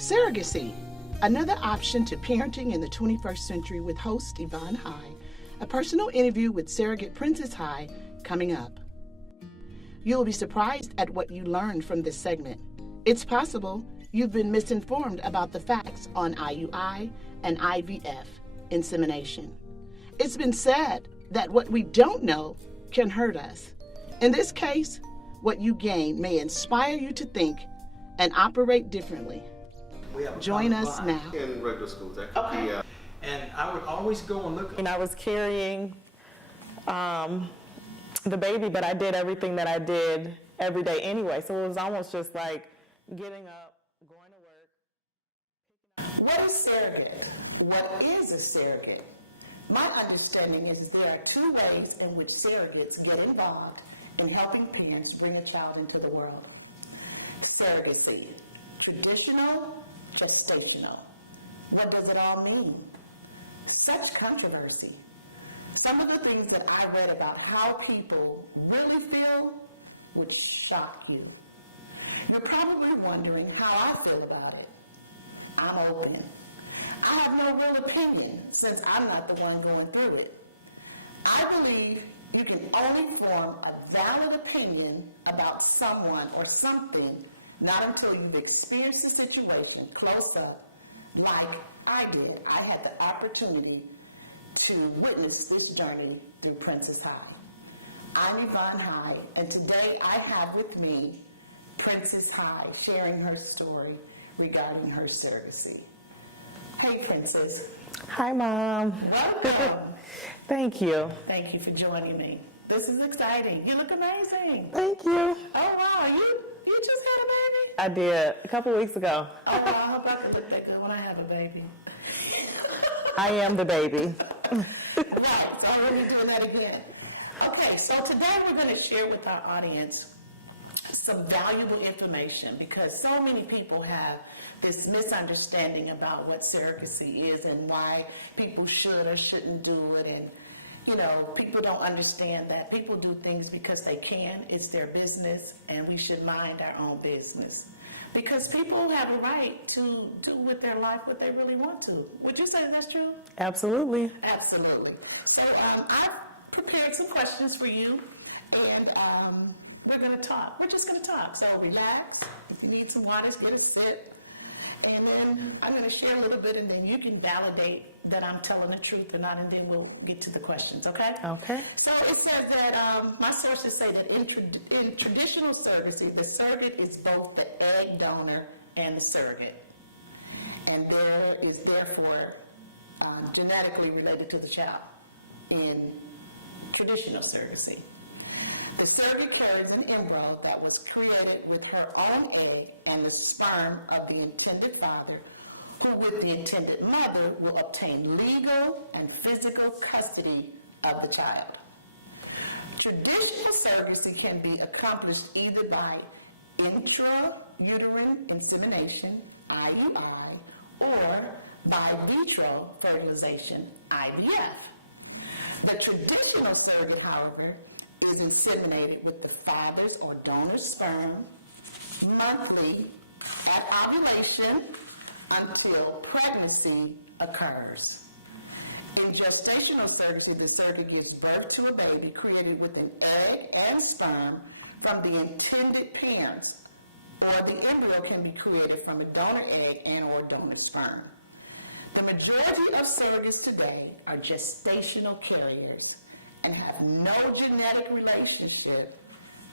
Surrogacy, another option to parenting in the 21st century with host Yvonne High, a personal interview with Surrogate Princess High coming up. You'll be surprised at what you learned from this segment. It's possible you've been misinformed about the facts on IUI and IVF insemination. It's been said that what we don't know can hurt us. In this case, what you gain may inspire you to think and operate differently. Join us now. In regular schools, that could Okay. be And I would always go and look. And I was carrying the baby, but I did everything that I did every day anyway. So it was almost just like getting up, going to work. What is surrogate? What is a surrogate? My understanding is there are two ways in which surrogates get involved in helping parents bring a child into the world. Surrogacy, traditional, gestational. What does it all mean? Such controversy. Some of the things that I read about how people really feel would shock you. You're probably wondering how I feel about it. I'm open. I have no real opinion since I'm not the one going through it. I believe you can only form a valid opinion about someone or something not until you've experienced the situation close up, like I did. I had the opportunity to witness this journey through Princess High. I'm Yvonne High, and today I have with me Princess High sharing her story regarding her surrogacy. Hey, Princess. Hi, Mom. Welcome. Thank you. Thank you for joining me. This is exciting. You look amazing. Thank you. Oh, wow. You just had a baby? I did a couple weeks ago. Oh, well, I hope I can look that good when I have a baby. I am the baby. Right, so I'm going to do that again. Okay, so today we're going to share with our audience some valuable information because so many people have this misunderstanding about what surrogacy is and why people should or shouldn't do it. And, you know, people don't understand that. People do things because they can. It's their business, and we should mind our own business. Because people have a right to do with their life what they really want to. Would you say that's true? Absolutely. Absolutely. So I've prepared some questions for you, and we're going to talk. We're just going to talk. So relax. If you need some water, get a sip. And then I'm going to share a little bit, and then you can validate that I'm telling the truth or not, and then we'll get to the questions, okay? Okay. So it says that my sources say that in traditional surrogacy, the surrogate is both the egg donor and the surrogate. And there is therefore genetically related to the child in traditional surrogacy. The surrogate carries an embryo that was created with her own egg and the sperm of the intended father, who with the intended mother will obtain legal and physical custody of the child. Traditional surrogacy can be accomplished either by intrauterine insemination, IUI, or by vitro fertilization, IVF. The traditional surrogate, however, is inseminated with the father's or donor's sperm monthly at ovulation until pregnancy occurs. In gestational surrogacy, the surrogate gives birth to a baby created with an egg and sperm from the intended parents, or the embryo can be created from a donor egg and or donor sperm. The majority of surrogates today are gestational carriers and have no genetic relationship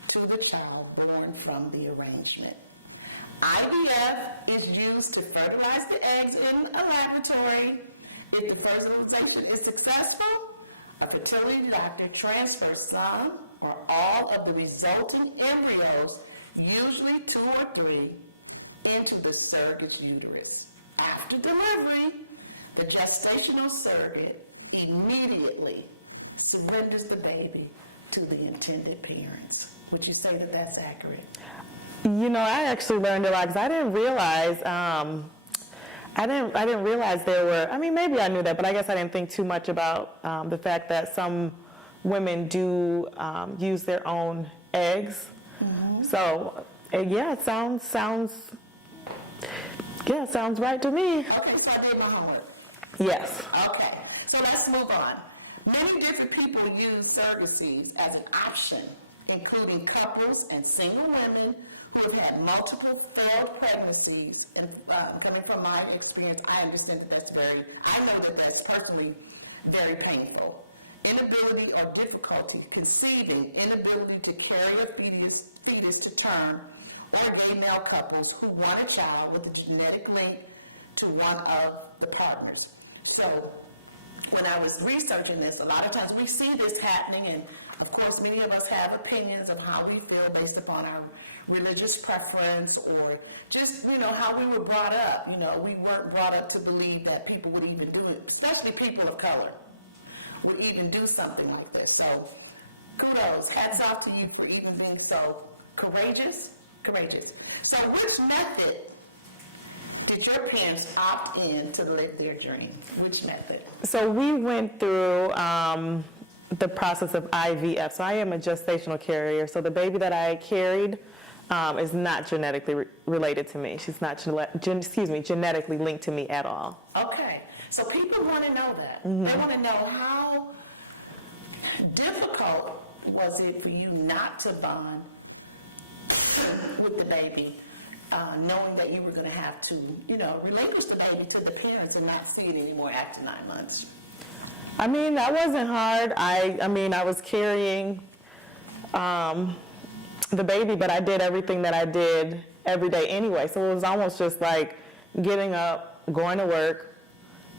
to the child born from the arrangement. IVF is used to fertilize the eggs in a laboratory. If the fertilization is successful, a fertility doctor transfers some or all of the resulting embryos, usually 2 or 3, into the surrogate's uterus. After delivery, the gestational surrogate immediately surrenders the baby to the intended parents. Would you say that that's accurate? You know, I actually learned a lot because I didn't realize. I didn't realize there were. I mean, maybe I knew that, but I guess I didn't think too much about the fact that some women do use their own eggs. Mm-hmm. So, yeah, it sounds Yeah, sounds right to me. Okay, so I did my homework. Yes. Okay, so let's move on. Many different people use surrogacies as an option, including couples and single women who have had multiple failed pregnancies. And coming from my experience, I understand that I know that that's personally very painful. Inability or difficulty conceiving, inability to carry a fetus to term, or gay male couples who want a child with a genetic link to one of the partners. So when I was researching this, a lot of times we see this happening, and of course many of us have opinions of how we feel based upon our religious preference or just, how we were brought up. We weren't brought up to believe that people would even do it, especially people of color, would even do something like this. So kudos, hats off to you for even being so courageous. So which method did your parents opt in to live their dream? Which method? So we went through the process of IVF. So I am a gestational carrier. So the baby that I carried is not genetically related to me. She's not genetically linked to me at all. Okay. So people want to know that. Mm-hmm. They want to know how difficult was it for you not to bond with the baby, knowing that you were going to have to, relinquish the baby to the parents and not see it anymore after 9 months? I mean, that wasn't hard. I was carrying the baby, but I did everything that I did every day anyway. So it was almost just like getting up, going to work,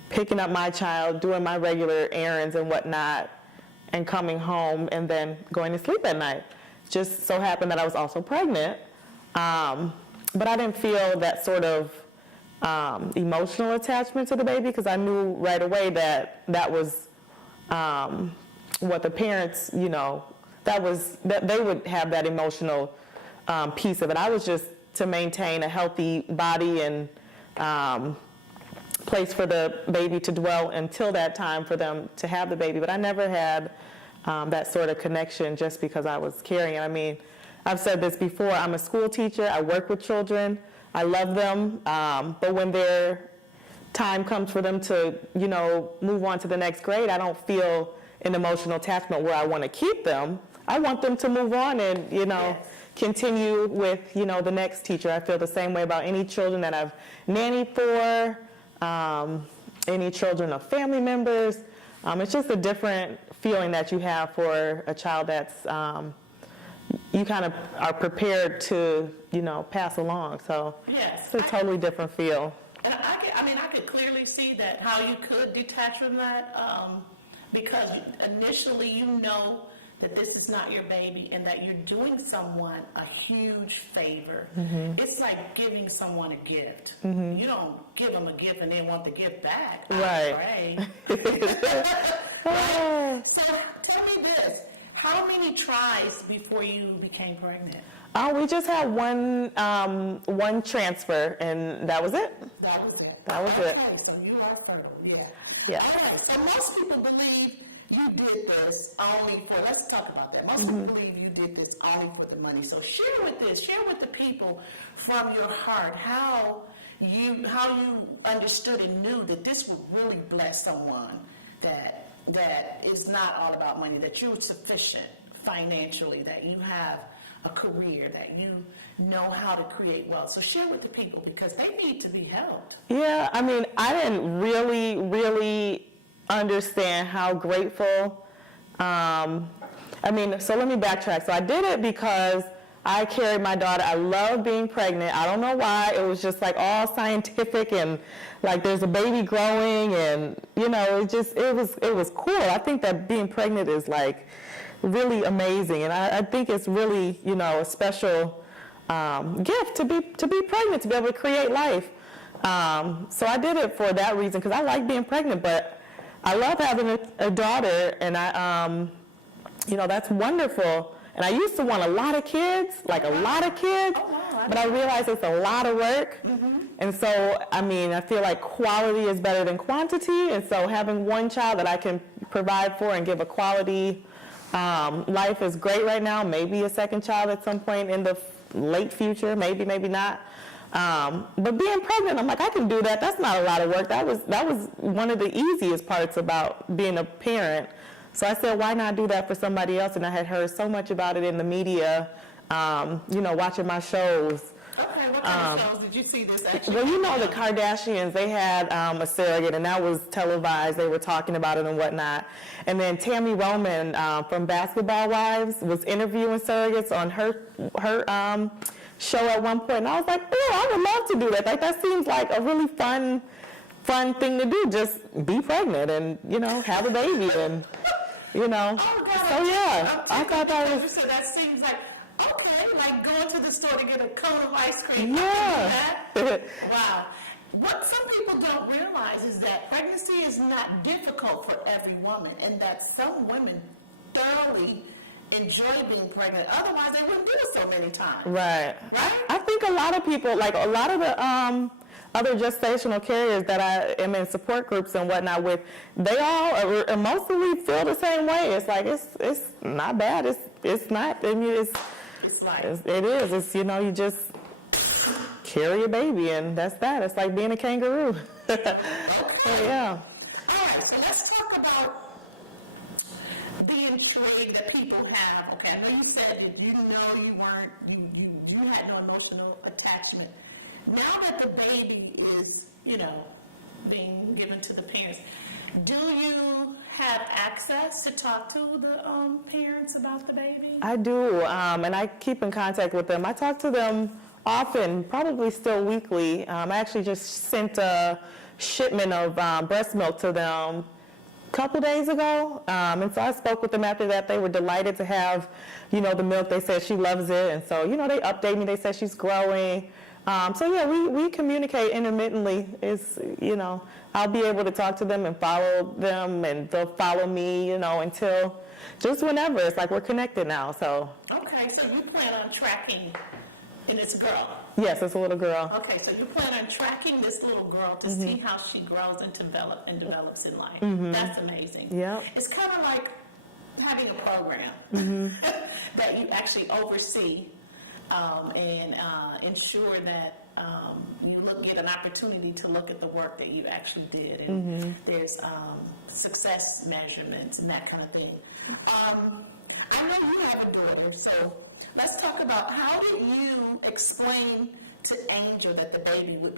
picking up my child, doing my regular errands and whatnot, and coming home and then going to sleep at night. Just so happened that I was also pregnant, but I didn't feel that sort of emotional attachment to the baby because I knew right away that was what the parents, that they would have that emotional piece of it. I was just to maintain a healthy body and place for the baby to dwell until that time for them to have the baby. But I never had that sort of connection just because I was carrying it. I mean, I've said this before, I'm a school teacher, I work with children, I love them, but when their time comes for them to, move on to the next grade, I don't feel an emotional attachment where I want to keep them. I want them to move on and, Yes. continue with, the next teacher. I feel the same way about any children that I've nannied for, any children of family members. It's just a different feeling that you have for a child that's, you kind of are prepared to, pass along. So Yes. it's a totally different feel. And I could clearly see that, how you could detach from that, because initially that this is not your baby and that you're doing someone a huge favor. Mm-hmm. It's like giving someone a gift. Mm-hmm. You don't give them a gift and then want the gift back. Right. So tell me this, how many tries before you became pregnant? We just had one transfer, and that was it. That was it. That was it. Okay, so you are fertile, yeah. Yeah. Okay, so most people believe you did this only for, let's talk about that. Most people believe you did this only for the money. So share with the people from your heart how you understood and knew that this would really bless someone, that is not all about money, that you're sufficient financially, that you have a career, that you know how to create wealth. So share with the people because they need to be helped. Yeah, I mean, I didn't really understand how grateful. So let me backtrack. So I did it because I carried my daughter. I love being pregnant. I don't know why. It was just like all scientific and like there's a baby growing and it was cool. I think that being pregnant is like really amazing, and I think it's really a special gift to be pregnant, to be able to create life. So I did it for that reason because I like being pregnant, but I love having a daughter, and that's wonderful. And I used to want a lot of kids, but I realized it's a lot of work. Mm-hmm. And so, I feel like quality is better than quantity. And so having one child that I can provide for and give a quality life is great right now. Maybe a second child at some point in the late future, maybe not. But being pregnant, I'm like, I can do that. That's not a lot of work. That was one of the easiest parts about being a parent. So I said, why not do that for somebody else? And I had heard so much about it in the media, watching my shows. Okay, what kind of shows did you see this actually? Well, the Kardashians, they had a surrogate, and that was televised. They were talking about it and whatnot. And then Tammy Roman from Basketball Wives was interviewing surrogates on her show at one point. And I was like, oh, I would love to do that. Like, that seems like a really fun thing to do. Just be pregnant and, have a baby and, Oh, God, So, yeah, I thought that was... So that seems like, okay, like going to the store to get a cone of ice cream. Yeah. Wow. What some people don't realize is that pregnancy is not difficult for every woman, and that some women thoroughly enjoy being pregnant. Otherwise, they wouldn't do it so many times. Right. Right? I think a lot of people, like a lot of the other gestational carriers that I am in support groups and whatnot with, they all mostly feel the same way. It's like, it's not bad. It's not, I mean, It's like... it is. It's, you just carry a baby and that's that. It's like being a kangaroo. Okay. So, yeah. All right, so let's talk about the intrigue that people have. Okay, I know you said that you had no emotional attachment. Now that the baby is, being given to the parents, do you have access to talk to the parents about the baby? I do, and I keep in contact with them. I talk to them often, probably still weekly. I actually just sent a shipment of breast milk to them a couple days ago, and so I spoke with them after that. They were delighted to have, the milk. They said she loves it, and so, they update me. They said she's growing. So yeah, we communicate intermittently. It's, I'll be able to talk to them and follow them, and they'll follow me, until just whenever. It's like we're connected now, so. Okay, so you plan on tracking, and it's a girl? Yes, it's a little girl. Okay, so you plan on tracking this little girl to see how she grows and develops in life. That's amazing. Yeah. It's kind of like having a program that you actually oversee. And ensure that you get an opportunity to look at the work that you actually did, and there's success measurements and that kind of thing. I know you have a daughter, so let's talk about how did you explain to Angel that the baby would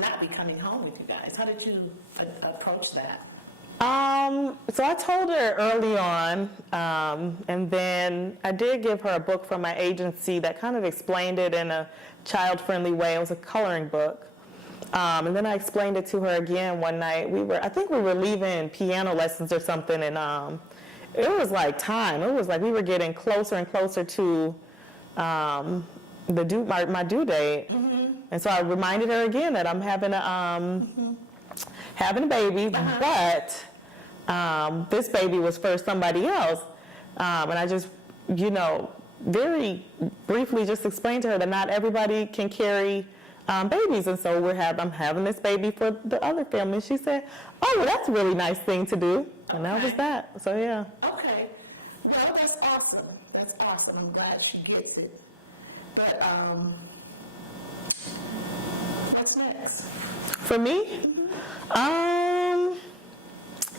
not be coming home with you guys? How did you approach that? So I told her early on, and then I did give her a book from my agency that kind of explained it in a child-friendly way. It was a coloring book. And then I explained it to her again one night. I think we were leaving piano lessons or something, and it was like time. It was like we were getting closer and closer to my due date. And so I reminded her again that I'm having a baby, but this baby was for somebody else. And I just, very briefly just explained to her that not everybody can carry babies. And so I'm having this baby for the other family. She said, oh, well, that's a really nice thing to do. And that was that. So, yeah. Okay. Well, that's awesome. That's awesome. I'm glad she gets it. But what's next? For me?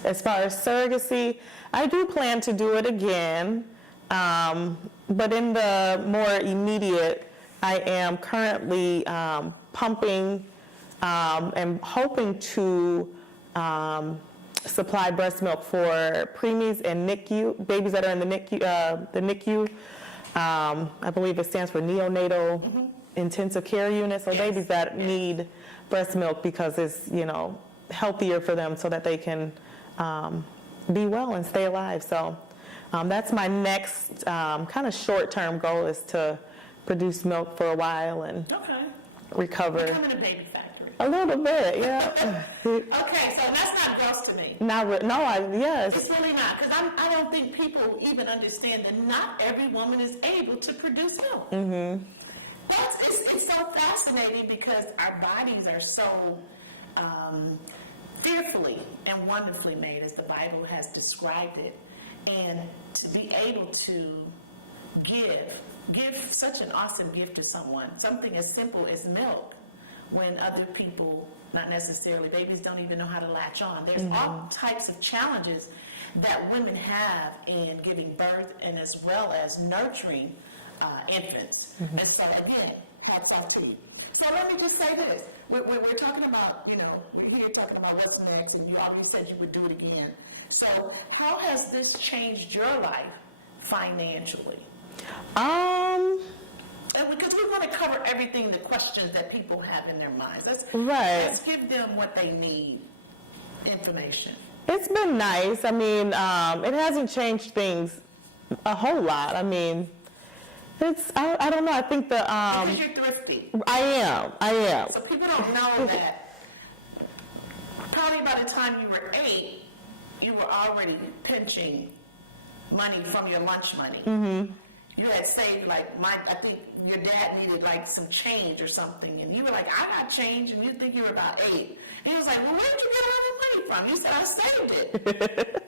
As far as surrogacy, I do plan to do it again, but in the more immediate, I am currently pumping and hoping to supply breast milk for preemies and NICU, babies that are in the NICU. I believe it stands for neonatal intensive care unit, so babies that need breast milk because it's, healthier for them so that they can be well and stay alive. So that's my next kind of short-term goal, is to produce milk for a while and recover. Becoming a baby factory. A little bit, yeah. Okay, so that's not gross to me. Yes. It's really not, because I don't think people even understand that not every woman is able to produce milk. It's so fascinating because our bodies are so fearfully and wonderfully made, as the Bible has described it, and to be able to give such an awesome gift to someone, something as simple as milk, when other people, not necessarily, babies don't even know how to latch on. There's all types of challenges that women have in giving birth and as well as nurturing infants. And so again, hats off to you. So let me just say this. We're talking about, we're here talking about what's next, and you already said you would do it again. So how has this changed your life financially? Because we want to cover everything, the questions that people have in their minds. Let's give them what they need, information. It's been nice. I mean, it hasn't changed things a whole lot. I mean, I don't know. I think because you're thrifty. I am. So people don't know that probably by the time you were 8, you were already pinching money from your lunch money. Mm-hmm. You had saved I think your dad needed some change or something, and you were like, I got change, and you think you were about 8. And he was like, well, where did you get all the money from? You said, I saved it. And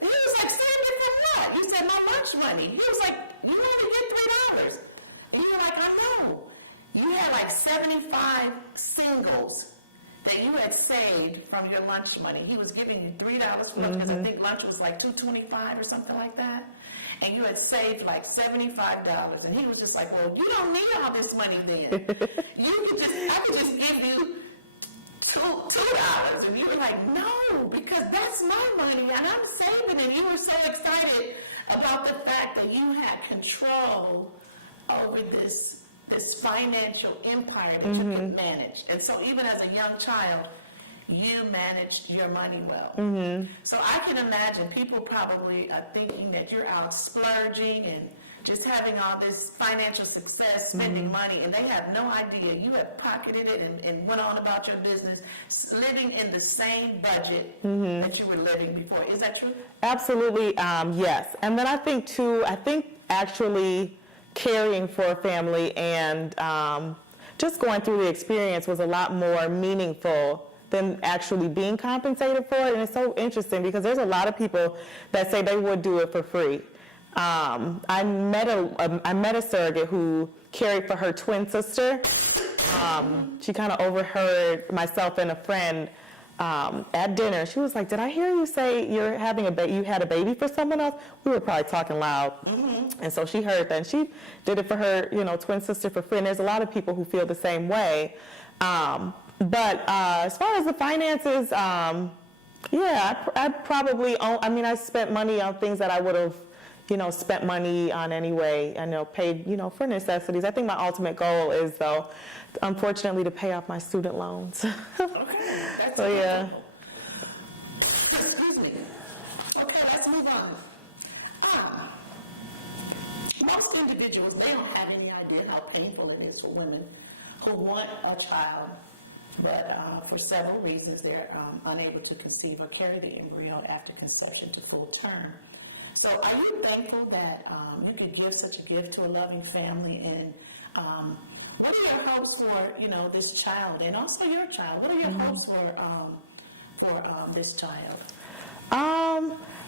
he was like, saved it from what? You said, my lunch money. He was like, you only get $3. And you were like, I know. You had 75 singles that you had saved from your lunch money. He was giving you $3 for lunch, because I think lunch was $2.25 or something like that. And you had saved $75, and he was just like, well, you don't need all this money then. I could just give you $2. And you were like, no, because that's my money, and I'm saving. And you were so excited about the fact that you had control over this financial empire that you could manage. And so even as a young child, you managed your money well. Mm-hmm. So I can imagine people probably are thinking that you're out splurging and just having all this financial success, spending money, and they have no idea. You have pocketed it and went on about your business, living in the same budget that you were living before. Is that true? Absolutely, yes. And then I think actually caring for a family and just going through the experience was a lot more meaningful than actually being compensated for it. And it's so interesting because there's a lot of people that say they would do it for free. I met a surrogate who cared for her twin sister. She kind of overheard myself and a friend at dinner. She was like, did I hear you say you had a baby for someone else? We were probably talking loud. And so she heard that, and she did it for her, twin sister for free. And there's a lot of people who feel the same way. But as far as the finances, I probably I spent money on things that I would have, spent money on anyway. I know paid, for necessities. I think my ultimate goal is, though, unfortunately, to pay off my student loans. Okay, that's so yeah. Excuse me. Okay, let's move on. Most individuals, they don't have any idea how painful it is for women who want a child, but for several reasons they're unable to conceive or carry the embryo after conception to full term. So are you thankful that you could give such a gift to a loving family? And what are your hopes for, this child and also your child? What are your hopes for this child?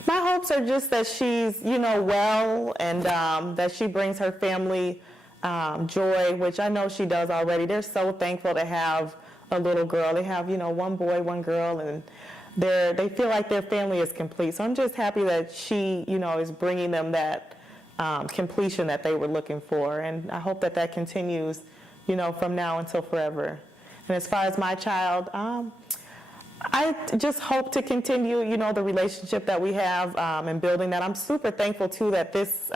My hopes are just that she's, well, and that she brings her family joy, which I know she does already. They're so thankful to have a little girl. They have, one boy, one girl, and they feel like their family is complete. So I'm just happy that she, is bringing them that completion that they were looking for. And I hope that continues, from now until forever. And as far as my child, I just hope to continue, the relationship that we have and building that. I'm super thankful, too, that this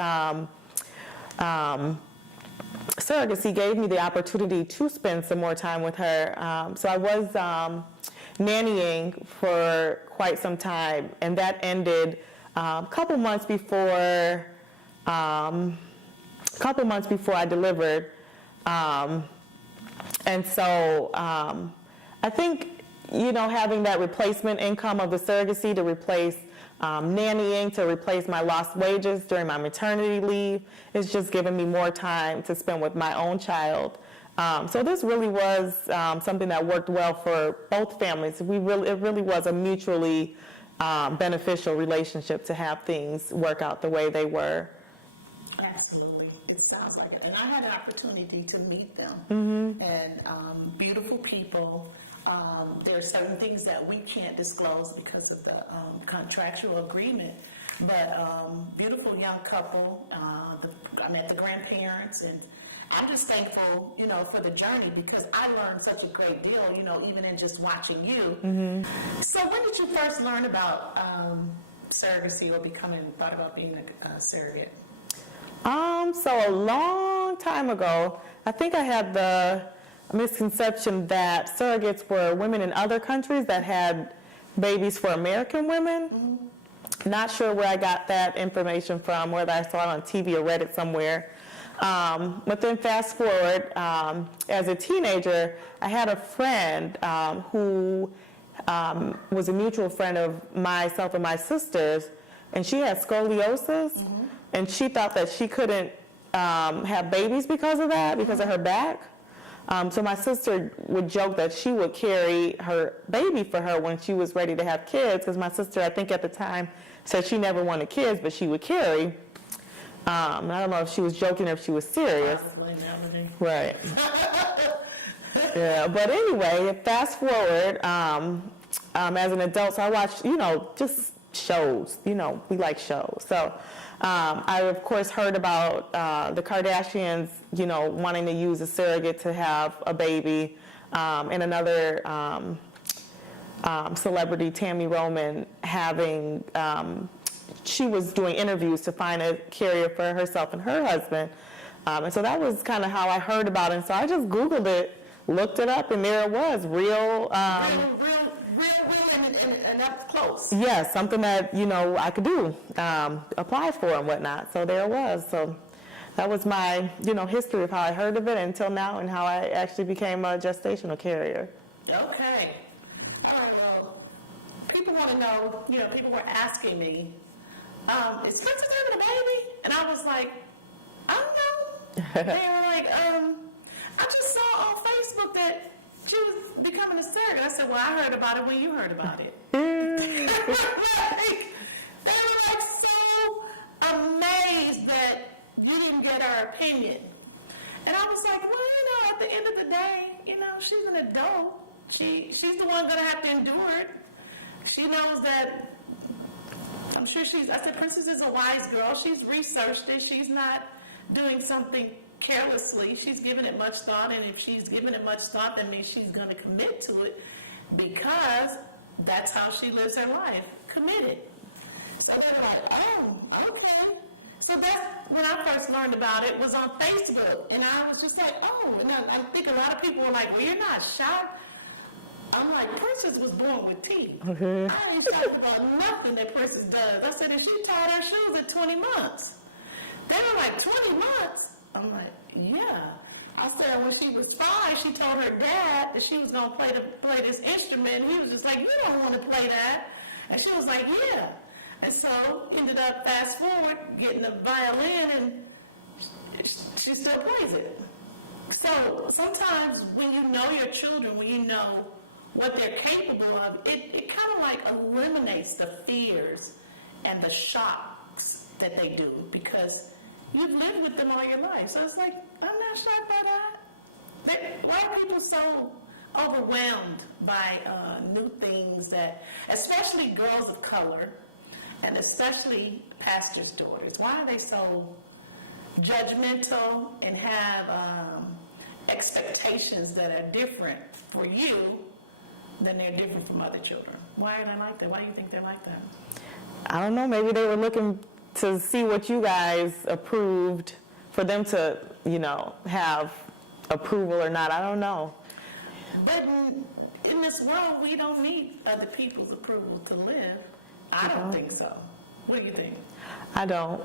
surrogacy gave me the opportunity to spend some more time with her. So I was nannying for quite some time, and that ended a couple months before I delivered. And so I think, having that replacement income of the surrogacy to replace nannying, to replace my lost wages during my maternity leave, is just giving me more time to spend with my own child. So this really was something that worked well for both families. It really was a mutually beneficial relationship to have things work out the way they were. Absolutely. It sounds like it. And I had an opportunity to meet them. And beautiful people. There are certain things that we can't disclose because of the contractual agreement. But beautiful young couple. I met the grandparents, and I'm just thankful, for the journey, because I learned such a great deal, even in just watching you. So when did you first learn about surrogacy or thought about being a surrogate? So a long time ago, I think I had the misconception that surrogates were women in other countries that had babies for American women. Not sure where I got that information from, whether I saw it on TV or read it somewhere. But then fast forward, as a teenager, I had a friend who was a mutual friend of myself and my sister's, and she had scoliosis, and she thought that she couldn't have babies because of that, because of her back. So my sister would joke that she would carry her baby for her when she was ready to have kids, because my sister, I think at the time, said she never wanted kids, but she would carry. I don't know if she was joking or if she was serious. Right. Yeah, but anyway, fast forward, as an adult, so I watched, just shows. We like shows. So I, of course, heard about the Kardashians, wanting to use a surrogate to have a baby, and another celebrity, Tammy Roman, having, she was doing interviews to find a carrier for herself and her husband. And so that was kind of how I heard about it. And so I just Googled it, looked it up, and there it was, real and up close. Yes, something that, I could do, apply for and whatnot. So there it was. So that was my, history of how I heard of it until now, and how I actually became a gestational carrier. Okay. All right, well, people want to know, people were asking me, is Princess having a baby? And I was like, I don't know. They were like, I just saw on Facebook that she was becoming a surrogate. I said, well, I heard about it when you heard about it. They were like so amazed that you didn't get our opinion. And I was like, well, at the end of the day, she's an adult. She's the one going to have to endure it. She knows that, I'm sure I said, Princess is a wise girl. She's researched it. She's not doing something carelessly. She's given it much thought, and if she's given it much thought, that means she's going to commit to it, because that's how she lives her life, committed. So they're like, oh, okay. So that's when I first learned about it, was on Facebook, and I was just like, oh, and I think a lot of people were like, well, you're not shocked. I'm like, Princess was born with teeth. I ain't talking about nothing that Princess does. I said, and she tied her shoes at 20 months. They were like, 20 months? I'm like, yeah. I said, when she was 5, she told her dad that she was going to play this instrument. And he was just like, you don't want to play that. And she was like, yeah. And so ended up, fast forward, getting a violin, and she still plays it. So sometimes when you know your children, when you know what they're capable of, it kind of like eliminates the fears and the shocks that they do, because you've lived with them all your life. So it's like, I'm not shocked by that. Why are people so overwhelmed by new things that, especially girls of color, and especially pastors' daughters, why are they so judgmental and have expectations that are different for you than they're different from other children? Why are they like that? Why do you think they're like that? I don't know. Maybe they were looking to see what you guys approved for them to, have approval or not. I don't know. But in this world, we don't need other people's approval to live. I don't think so. What do you think? I don't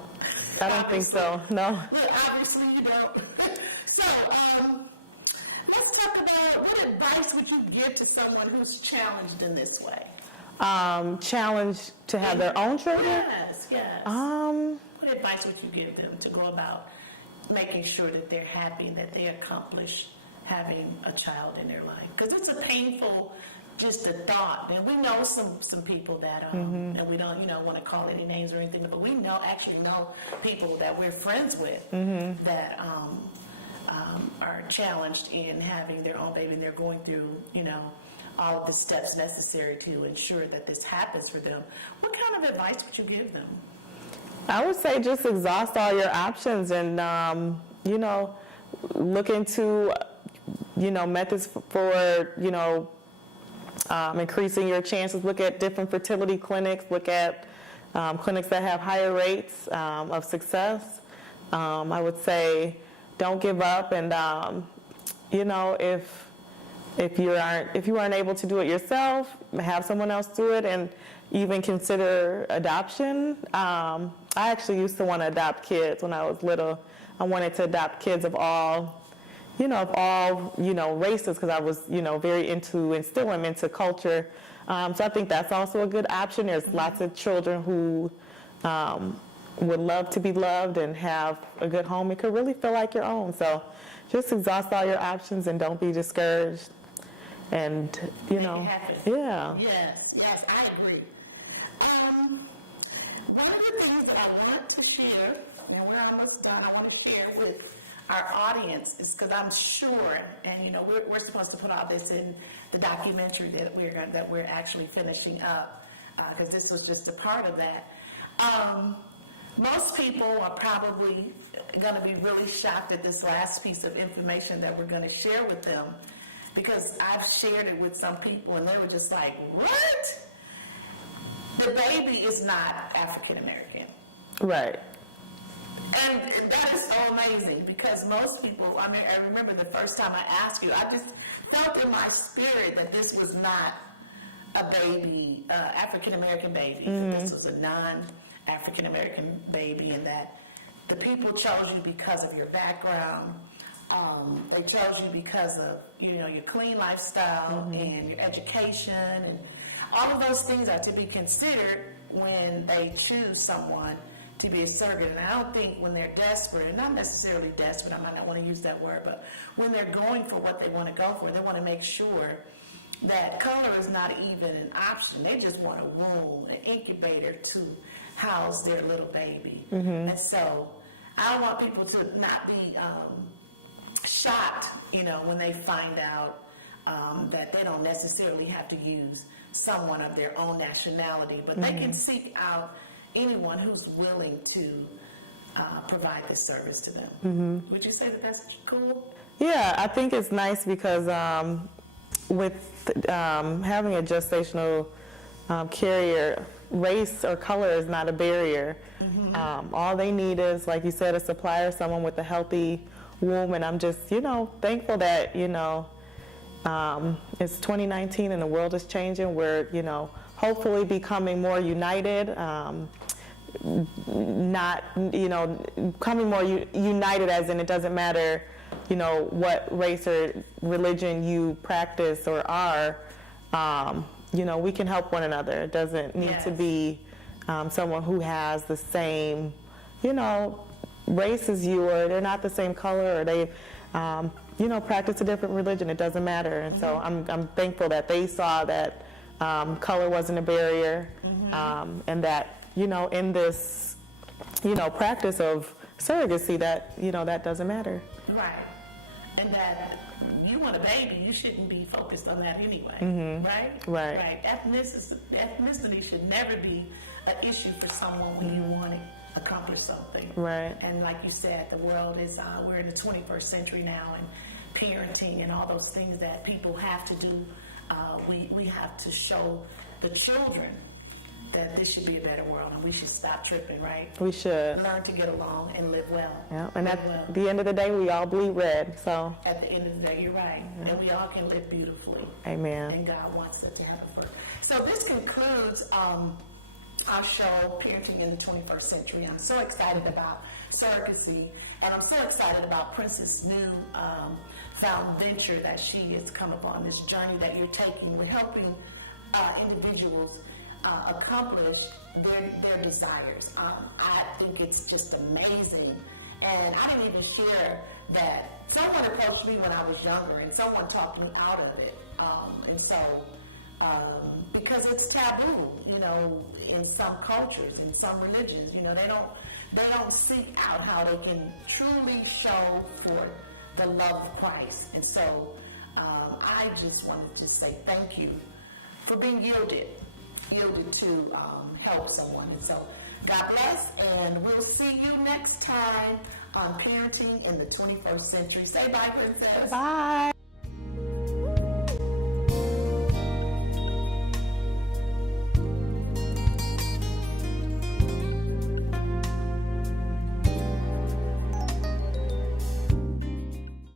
think so. No. Look, obviously you don't. So, let's talk about, what advice would you give to someone who's challenged in this way? Challenged to have their own children? Yes. What advice would you give them to go about making sure that they're happy, that they accomplish having a child in their life? Because it's a painful just the thought, and we know some people that, and we don't, want to call any names or anything, but we actually know people that we're friends with that are challenged in having their own baby, and they're going through, all of the steps necessary to ensure that this happens for them. What kind of advice would you give them? I would say just exhaust all your options and, look into, methods for, increasing your chances. Look at different fertility clinics. Look at clinics that have higher rates of success. I would say don't give up, and, if you aren't able to do it yourself, have someone else do it, and even consider adoption. I actually used to want to adopt kids when I was little. I wanted to adopt kids of all races, because I was, very into instilling them into culture. So I think that's also a good option. There's lots of children who would love to be loved and have a good home. It could really feel like your own. So just exhaust all your options and don't be discouraged. And, Make it happen. yeah. Yes, I agree. One of the things that I want to share, and we're almost done, I want to share with our audience is, because I'm sure, and we're supposed to put all this in the documentary that we're actually finishing up, because this was just a part of that. Most people are probably going to be really shocked at this last piece of information that we're going to share with them, because I've shared it with some people and they were just like, what? The baby is not African American. Right. And that is so amazing, because most people, I remember the first time I asked you, I just felt in my spirit that this was not a baby, African American baby. This was a non-African American baby, and that the people chose you because of your background. They chose you because of, your clean lifestyle and your education, and all of those things are to be considered when they choose someone to be a surrogate. And I don't think when they're desperate, and not necessarily desperate, I might not want to use that word, but when they're going for what they want to go for, they want to make sure that color is not even an option. They just want a womb, an incubator to house their little baby. And so I don't want people to not be shocked, when they find out that they don't necessarily have to use someone of their own nationality, but they can seek out anyone who's willing to provide this service to them. Would you say that that's cool? Yeah, I think it's nice because with having a gestational carrier, race or color is not a barrier. All they need is, like you said, a supplier, someone with a healthy womb, and I'm just, thankful that, it's 2019 and the world is changing. We're, hopefully becoming more united, becoming more united as in it doesn't matter, what race or religion you practice or are, we can help one another. It doesn't need to be someone who has the same, race as you, or they're not the same color, or they, practice a different religion. It doesn't matter. And so I'm thankful that they saw that color wasn't a barrier, and that, in this, practice of surrogacy, that, that doesn't matter. Right. And that you want a baby, you shouldn't be focused on that anyway, right? Right. Ethnicity should never be an issue for someone when you want to accomplish something. Right. And like you said, the world is, we're in the 21st century now, and parenting and all those things that people have to do, we have to show the children that this should be a better world, and we should stop tripping, right? We should. Learn to get along and live well. Yeah, and at the end of the day, we all bleed red, so. At the end of the day, you're right. And we all can live beautifully. Amen. And God wants that to happen for us. So this concludes our show, Parenting in the 21st Century. I'm so excited about surrogacy, and I'm so excited about Princess' new found venture that she has come upon, this journey that you're taking. We're helping individuals accomplish their desires. I think it's just amazing. And I didn't even share that someone approached me when I was younger, and someone talked me out of it. And so because it's taboo, in some cultures, in some religions. They don't seek out how they can truly show for the love of Christ. And so I just wanted to say thank you for being yielded to help someone. And so God bless, and we'll see you next time on Parenting in the 21st Century. Say bye, Princess. Bye.